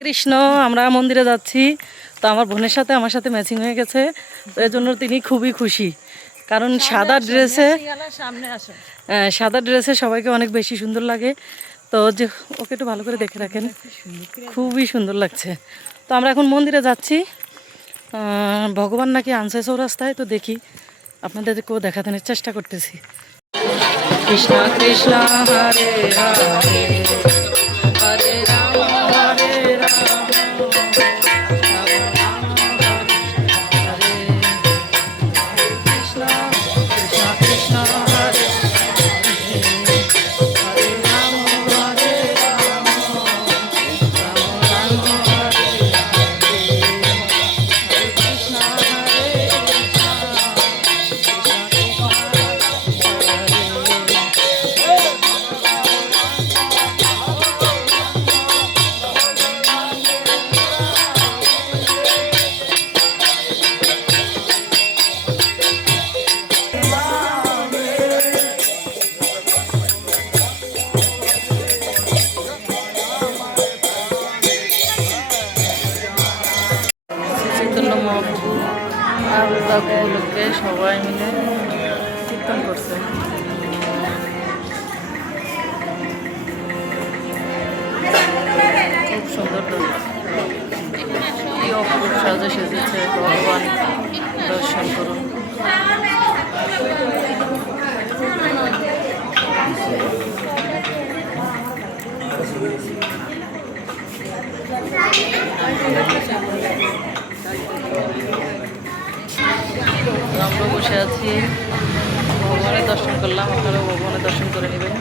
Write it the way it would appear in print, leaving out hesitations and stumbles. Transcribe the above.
কৃষ্ণ আমরা মন্দিরে যাচ্ছি, তো আমার বোনের সাথে আমার সাথে ম্যাচিং হয়ে গেছে, তো এর জন্য তিনি খুবই খুশি। কারণ সাদা ড্রেসে সবাইকে অনেক বেশি সুন্দর লাগে। তো যে ওকে একটু ভালো করে দেখে রাখেন, খুবই সুন্দর লাগছে। তো আমরা এখন মন্দিরে যাচ্ছি, ভগবান নাকি আনছে চৌরাস্তায়, তো দেখি আপনাদেরকেও দেখানোর চেষ্টা করতেছি। কৃষ্ণ কৃষ্ণ হরে হরে হরে রাম হরে রাম উপলক্ষে সবাই মিলে কীর্তন করছে। খুব সুন্দর কি অপরূপ সাজে সেজেছে, ভগবান দর্শন করুন। আমরা বসে আছি, ভগবানের দর্শন করলাম, আপনারা ভগবানের দর্শন করে নেবেন।